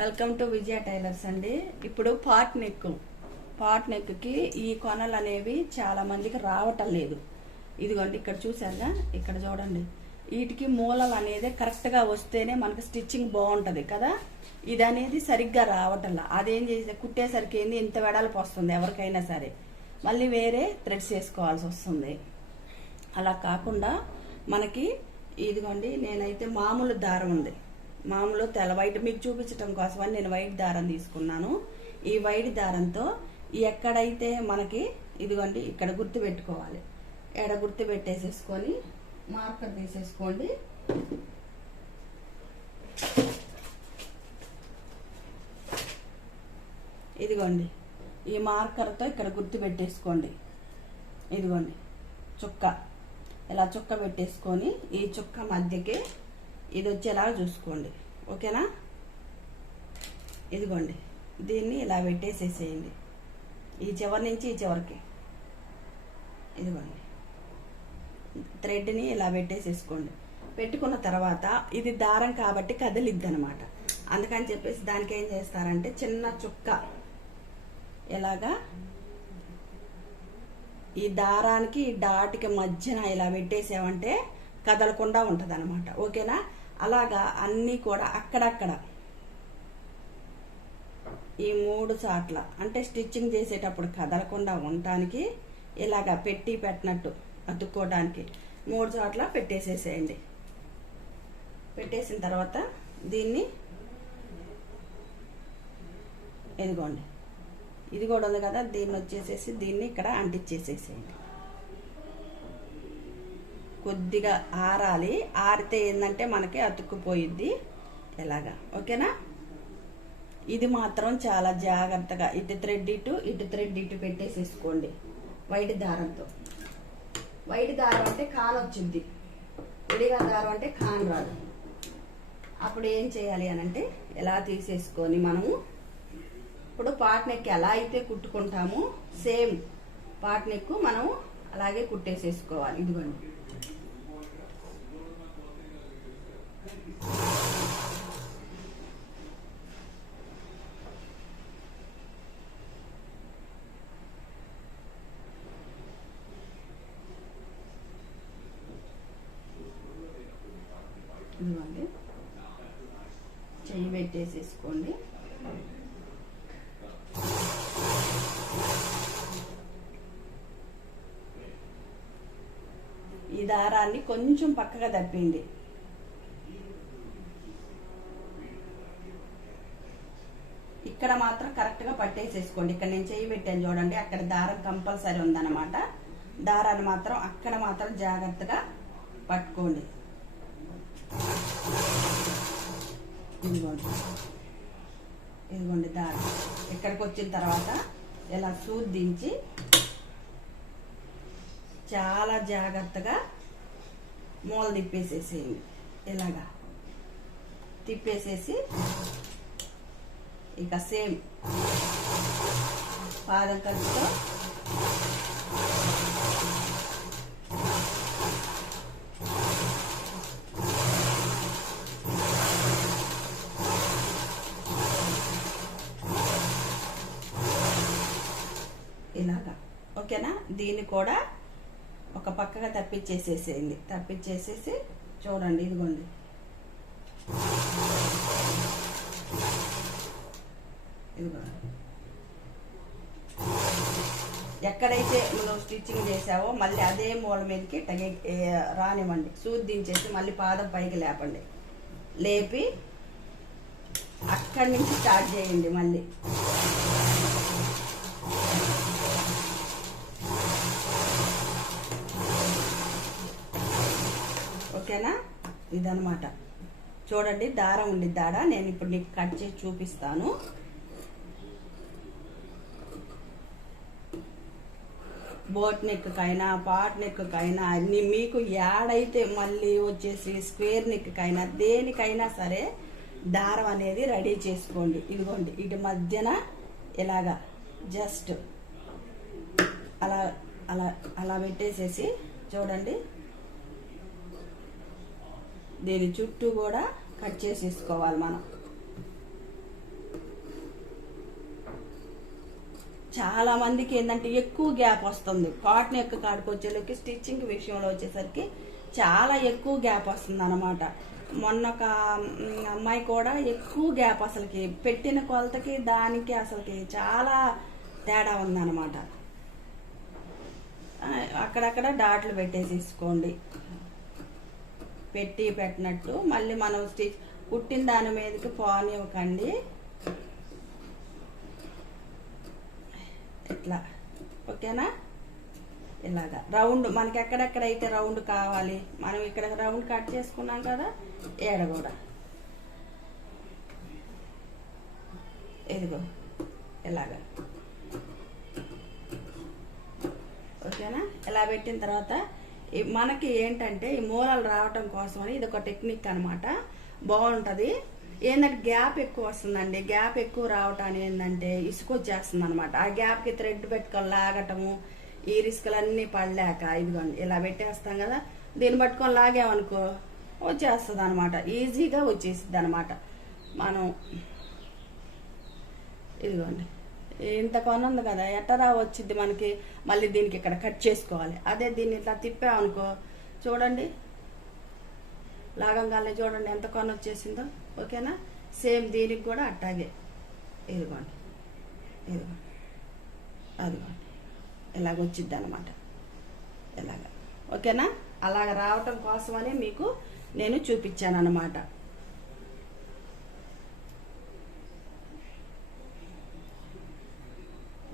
Welcome to Vijaya tailors అండి. ఇప్పుడు pot neck. Pot నెక్కి ఈ కొనలు అనేవి చాలా మందికి రావటం లేదు. ఇదిగోండి ఇక్కడ చూసారుగా ఇక్కడ చూడండి. వీటికి మూలలు అనేది కరెక్ట్గా వస్తేనే మనకి స్టిచ్చింగ్ బాగుంటుంది కదా? ఇది అనేది సరిగ్గా రావటంలా అదేం చేసే కుట్టేసరికి ఏంది? ఇంత వెడల్పు వస్తుంది ఎవరికైనా సరే. మళ్ళీ వేరే థ్రెడ్స్ వేసుకోవాల్సి వస్తుంది. అలా కాకుండా మనకి ఇదిగోండి నేనైతే మామూలు దారం ఉంది. మామూలు తెల్ల వైట్ మీకు చూపించడం కోసమని నేను వైట్ దారం తీసుకున్నాను. ఈ వైట్ దారంతో ఎక్కడైతే మనకి ఇదిగోండి ఇక్కడ గుర్తు పెట్టుకోవాలి. ఎడ గుర్తు పెట్టేసేసుకొని మార్కర్ తీసేసుకోండి. ఇదిగోండి ఈ మార్కర్తో ఇక్కడ గుర్తు పెట్టేసుకోండి. ఇదిగోండి చుక్క. ఇలా చుక్క పెట్టేసుకొని ఈ చుక్క మధ్యకి ఇది వచ్చేలాగా చూసుకోండి. ఓకేనా? ఇదిగోండి. దీన్ని ఇలా పెట్టేసేసేయండి. ఈ చివరి నుంచి ఈ చివరికి. ఇదిగోండి. థ్రెడ్ని ఇలా పెట్టేసేసుకోండి. పెట్టుకున్న తర్వాత ఇది దారం కాబట్టి కదిలిద్ది అనమాట అందుకని చెప్పేసి దానికి ఏం చేస్తారంటే చిన్న చుక్క ఇలాగా ఈ దారానికి ఈ డాట్కి మధ్యన ఇలా పెట్టేసామంటే కదలకుండా ఉంటుంది అనమాట ఓకేనా? అలాగా అన్నీ కూడా అక్కడక్కడ. ఈ మూడు చాట్ల. అంటే స్టిచ్చింగ్ చేసేటప్పుడు కదలకుండా ఉండటానికి ఇలాగా పెట్టి పెట్టినట్టు అతుక్కోవడానికి మూడు చోట్ల పెట్టేసేసేయండి. పెట్టేసిన తర్వాత దీన్ని ఇదిగోండి. ఇది కూడా ఉంది కదా దీన్ని వచ్చేసేసి దీన్ని ఇక్కడ అంటించేసేసేయండి కొద్దిగా ఆరాలి. ఆరితే ఏంటంటే మనకి అతుక్కుపోయిద్ది. ఎలాగా? ఓకేనా? ఇది మాత్రం చాలా జాగ్రత్తగా ఇటు థ్రెడ్ ఇటు ఇటు థ్రెడ్ ఇటు పెట్టేసేసుకోండి. వైట్ దారంతో. వైట్ దారం అంటే కాన్ వచ్చింది విడిగా దారం అంటే కాన్ రాదు. అప్పుడు ఏం చేయాలి అనంటే ఎలా తీసేసుకొని మనము ఇప్పుడు పాట్ నెక్ ఎలా అయితే కుట్టుకుంటామో సేమ్ పాట్ నెక్ మనం అలాగే కుట్టేసేసుకోవాలి. ఇదిగోండి. పెట్టేసేసుకోండి. ఈ దారాన్ని కొంచెం పక్కగా తప్పింది. ఇక్కడ మాత్రం కరెక్ట్గా పట్టేసేసుకోండి. ఇక్కడ నేను చేయి పెట్టాను చూడండి అక్కడ దారం కంపల్సరీ ఉందన్నమాట. దారాన్ని మాత్రం అక్కడ మాత్రం జాగ్రత్తగా పట్టుకోండి. ఇదిగోండి. ఇదిగోండి దారం. ఇక్కడికి వచ్చిన తర్వాత ఇలా శుద్ధించి చాలా జాగ్రత్తగా మూల తిప్పేసేసేయండి. ఇలాగా తిప్పేసేసి ఇక సేమ్ పాదం ఖర్చుతో ఇలాగా ఓకేనా? దీన్ని కూడా ఒక పక్కగా తప్పించేసేసేయండి తప్పించేసేసి చూడండి ఇదిగోండి. ఇదిగోండి. ఎక్కడైతే నువ్వు స్టిచ్చింగ్ చేసావో మళ్ళీ అదే మూల మీదకి టగే రానివ్వండి. సూది మళ్ళీ పాదం పైకి లేపండి. లేపి అక్కడి నుంచి స్టార్ట్ చేయండి మళ్ళీ. ఓకేనా? ఇదనమాట చూడండి దారం ఉంది దాడ నేను ఇప్పుడు నీకు కట్ చేసి చూపిస్తాను. బోట్ నెక్కకైనా పాట్ నెక్కకైనా అన్ని మీకు యాడైతే మళ్ళీ వచ్చేసి స్క్వేర్ నెక్కకైనా దేనికైనా సరే దారం అనేది రెడీ చేసుకోండి. ఇదిగోండి ఇటు మధ్యన ఇలాగా జస్ట్ అలా అలా అలా పెట్టేసేసి చూడండి. దీని చుట్టూ కూడా కట్ చేసేసుకోవాలి మనం. చాలా మందికి ఏంటంటే ఎక్కువ గ్యాప్ వస్తుంది. కాటన్ యొక్క కాడికి వచ్చేలోకి స్టిచ్చింగ్ విషయంలో వచ్చేసరికి చాలా ఎక్కువ గ్యాప్ వస్తుంది అనమాట మొన్న ఒక అమ్మాయి కూడా ఎక్కువ గ్యాప్ అసలుకి పెట్టిన కొలతకి దానికి అసలుకి చాలా తేడా ఉంది అనమాట అక్కడక్కడ డాట్లు పెట్టేసేసుకోండి. పెట్టి పెట్టినట్టు. మళ్ళీ మనం స్టిచ్ కుట్టిన దాని మీదకి పోనివ్వకండి. ఇట్లా. ఓకేనా? ఇలాగా. రౌండ్ మనకి ఎక్కడెక్కడైతే రౌండ్ కావాలి మనం ఇక్కడ రౌండ్ కట్ చేసుకున్నాం కదా ఏడ కూడా. ఇదిగో. ఇలాగా. ఓకేనా? ఇలా పెట్టిన తర్వాత మనకి ఏంటంటే ఈ మూలాలు రావటం కోసమని ఇది ఒక టెక్నిక్ అనమాట బాగుంటుంది. ఏంటంటే గ్యాప్ ఎక్కువ వస్తుందండి. గ్యాప్ ఎక్కువ రావటాన్ని ఏంటంటే ఇసుక వచ్చేస్తుంది అనమాట ఆ గ్యాప్కి థ్రెడ్ పెట్టుకొని లాగటము ఈ రిస్కులన్నీ పడలేక ఇదిగోండి ఇలా పెట్టేస్తాం కదా దీన్ని పట్టుకొని లాగామనుకో వచ్చేస్తుంది అనమాట ఈజీగా వచ్చేసిద్ది అనమాట మనం ఇదిగోండి. ఇంత కొన ఉంది కదా ఎట్టరా వచ్చింది మనకి? మళ్ళీ దీనికి ఇక్కడ కట్ చేసుకోవాలి. అదే దీన్ని ఇట్లా తిప్పామనుకో చూడండి. లాగంగానే చూడండి ఎంత కొన వచ్చేసిందో. ఓకేనా? సేమ్ దీనికి కూడా అట్టాగే. ఇదిగోండి. ఇదిగోండి. అదిగోండి. ఇలాగ వచ్చిద్ది అనమాట ఇలాగ. ఓకేనా? అలాగ రావటం కోసమని మీకు నేను చూపించాను అనమాట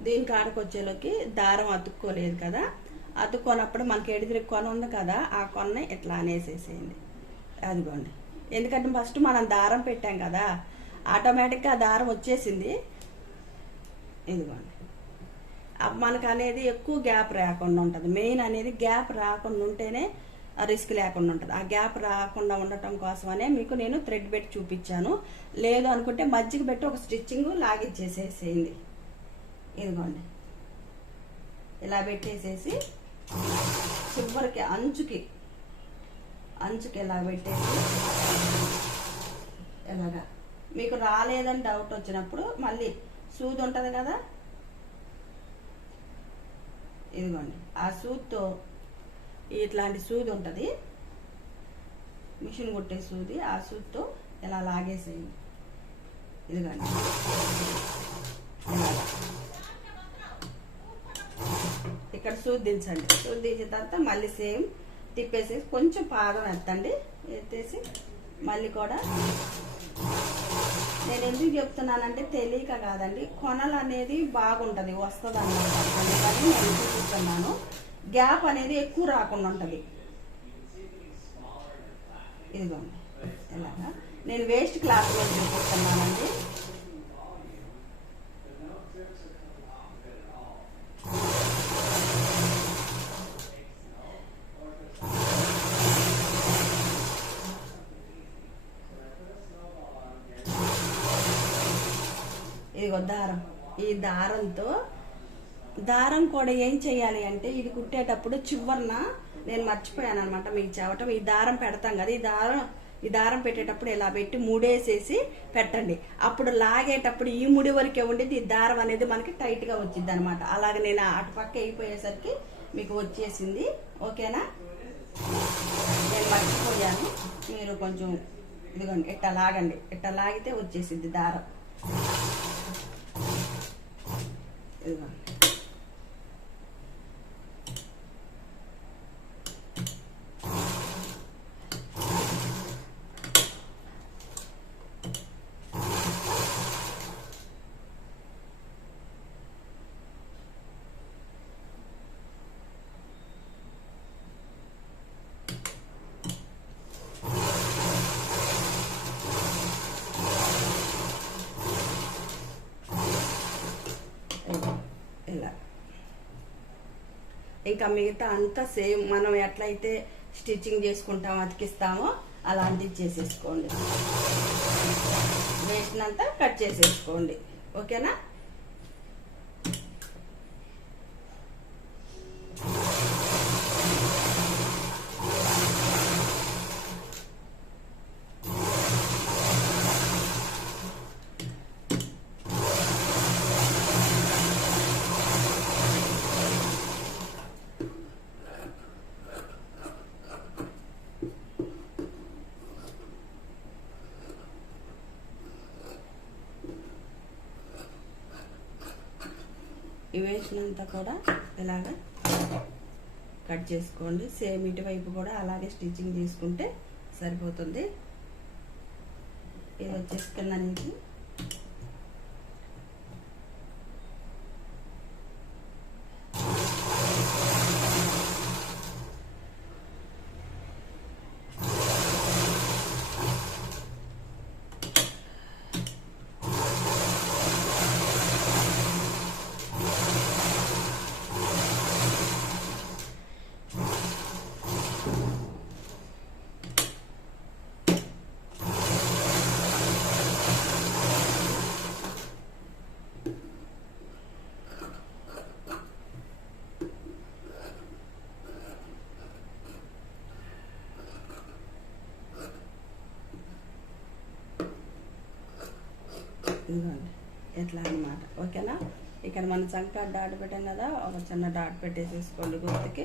దీని కాడకు వచ్చేలోకి దారం అతుక్కోలేదు కదా. అతుక్కోనప్పుడు మనకి ఎడిదిరి కొన ఉంది కదా ఆ కొన్న ఇట్లా అనేసేసేయండి. అదిగోండి. ఎందుకంటే ఫస్ట్ మనం దారం పెట్టాం కదా ఆటోమేటిక్గా దారం వచ్చేసింది. ఇదిగోండి. మనకు అనేది ఎక్కువ గ్యాప్ రాకుండా ఉంటుంది. మెయిన్ అనేది గ్యాప్ రాకుండా ఉంటేనే రిస్క్ లేకుండా ఉంటుంది. ఆ గ్యాప్ రాకుండా ఉండటం కోసమనే మీకు నేను థ్రెడ్ పెట్టి చూపించాను. లేదు అనుకుంటే మజ్జిగ పెట్టి ఒక స్టిచ్చింగ్ లాగిచ్చేసేసేయండి. ఇదిగోండి. ఇలా పెట్టేసేసి చివరికి అంచుకి అంచుకి ఇలా పెట్టేసి ఇలాగా మీకు రాలేదని డౌట్ వచ్చినప్పుడు మళ్ళీ సూది ఉంటుంది కదా? ఇదిగోండి. ఆ సూదితో ఇట్లాంటి సూది ఉంటుంది. మిషన్ కొట్టే సూది ఆ సూదితో ఇలా లాగేసేయండి. ఇదిగోండి ఇలాగా ఇక్కడ సూది దించండి సూది దించిన తర్వాత మళ్ళీ సేమ్ తిప్పేసి కొంచెం పాదం ఎత్తండి. ఎత్తేసి మళ్ళీ కూడా నేను ఎందుకు చెప్తున్నానంటే తెలియక కాదండి. కొనలు అనేది బాగుంటుంది వస్తుంది అన్నమాట అందుకని నేను చూపిస్తున్నాను. గ్యాప్ అనేది ఎక్కువ రాకుండా ఉంటుంది. ఇదిగోండి. ఇలాగా నేను వేస్ట్ క్లాత్ మీద చూపిస్తున్నానండి. ఇదిగో దారం. ఈ దారంతో దారం కూడా ఏం చేయాలి అంటే ఇది కుట్టేటప్పుడు చివరిన నేను మర్చిపోయాను అనమాట మీకు చెప్పటం ఈ దారం పెడతాం కదా ఈ దారం ఈ దారం పెట్టేటప్పుడు ఇలా పెట్టి ముడేసేసి పెట్టండి. అప్పుడు లాగేటప్పుడు ఈ ముడి వరకే ఉండేది ఈ దారం అనేది మనకి టైట్గా వచ్చింది అనమాట అలాగే నేను అటు పక్క అయిపోయేసరికి మీకు వచ్చేసింది. ఓకేనా? నేను మర్చిపోయాను. మీరు కొంచెం ఇదిగోండి ఇట్ట లాగండి. ఇట్ట లాగితే వచ్చేసింది దారం. ఇదిగోండి ఇలా ఇలా ఇంకా మిగతా అంతా సేమ్. మనం ఎట్లయితే స్టిచ్చింగ్ చేసుకుంటాం అతికిస్తామో అలా చేసేసుకోండి. వేసినంత కట్ చేసేసుకోండి. ఓకేనా? వేసినంత కూడా ఇలాగా కట్ చేసుకోండి. సేమ్ ఇటువైపు కూడా అలాగే స్టిచ్చింగ్ చేసుకుంటే సరిపోతుంది. ఇది వచ్చేసి కింద నుంచి ఇదిగోండి. ఎట్లా అన్నమాట? ఓకేనా? ఇక్కడ మనం చంక డాట్ పెట్టాం కదా ఒక చిన్న డాట్ పెట్టేసేసుకోండి గుర్తుకి.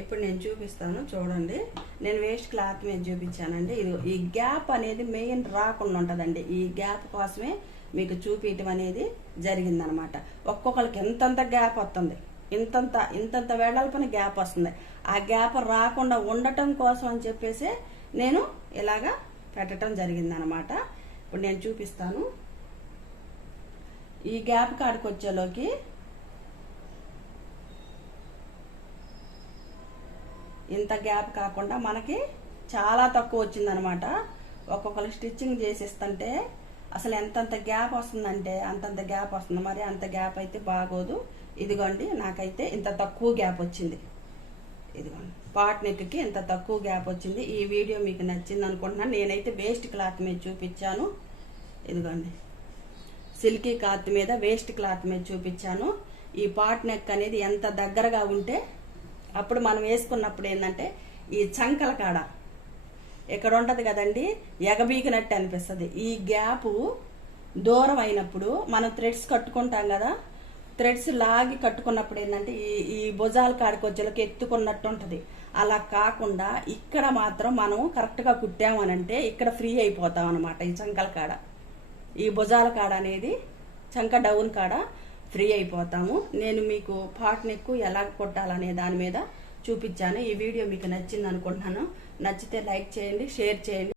ఇప్పుడు నేను చూపిస్తాను చూడండి. నేను వేస్ట్ క్లాత్ మీద చూపించానండి. ఇది ఈ గ్యాప్ అనేది మెయిన్ రాకుండా ఉంటుందండి. ఈ గ్యాప్ కోసమే మీకు చూపించడం అనేది జరిగిందనమాట ఒక్కొక్కరికి ఎంతంత గ్యాప్ వస్తుంది? ఇంతంత ఇంతంత వెడల్పున గ్యాప్ వస్తుంది. ఆ గ్యాప్ రాకుండా ఉండటం కోసం అని చెప్పేసి నేను ఇలాగా పెట్టడం జరిగిందనమాట ఇప్పుడు నేను చూపిస్తాను. ఈ గ్యాప్ కాడికి వచ్చేలోకి ఇంత గ్యాప్ కాకుండా మనకి చాలా తక్కువ వచ్చిందనమాట. ఒక్కొక్కరు స్టిచ్చింగ్ చేసిస్తుంటే అసలు ఎంతంత గ్యాప్ వస్తుందంటే అంతంత గ్యాప్ వస్తుంది. మరి అంత గ్యాప్ అయితే బాగోదు. ఇదిగోండి నాకైతే ఇంత తక్కువ గ్యాప్ వచ్చింది. ఇదిగోండి పాట్ నెక్కి ఇంత తక్కువ గ్యాప్ వచ్చింది. ఈ వీడియో మీకు నచ్చింది అనుకుంటున్నాను నేనైతే వేస్ట్ క్లాత్ మీద చూపించాను. ఇదిగోండి. సిల్కీ క్లాత్ మీద వేస్ట్ క్లాత్ మీద చూపించాను. ఈ పాట్ నెక్ అనేది ఎంత దగ్గరగా ఉంటే అప్పుడు మనం వేసుకున్నప్పుడు ఏంటంటే ఈ చంకల కాడ ఇక్కడ ఉంటుంది కదండి? ఎగబీకినట్టు అనిపిస్తుంది. ఈ గ్యాప్ దూరం అయినప్పుడు మనం థ్రెడ్స్ కట్టుకుంటాం కదా థ్రెడ్స్ లాగి కట్టుకున్నప్పుడు ఏంటంటే ఈ ఈ భుజాల కాడికి వచ్చేలోకి ఎత్తుకున్నట్టు ఉంటుంది. అలా కాకుండా ఇక్కడ మాత్రం మనం కరెక్ట్గా కుట్టామనంటే ఇక్కడ ఫ్రీ అయిపోతాం అనమాట ఈ చంకల కాడ. ఈ భుజాల కాడ అనేది చంక డౌన్ కాడ ఫ్రీ అయిపోతాము. నేను మీకు పాట్ నెక్ ఎలా కొట్టాలనే దాని మీద చూపించాను. ఈ వీడియో మీకు నచ్చింది అనుకుంటున్నాను నచ్చితే లైక్ చేయండి షేర్ చేయండి.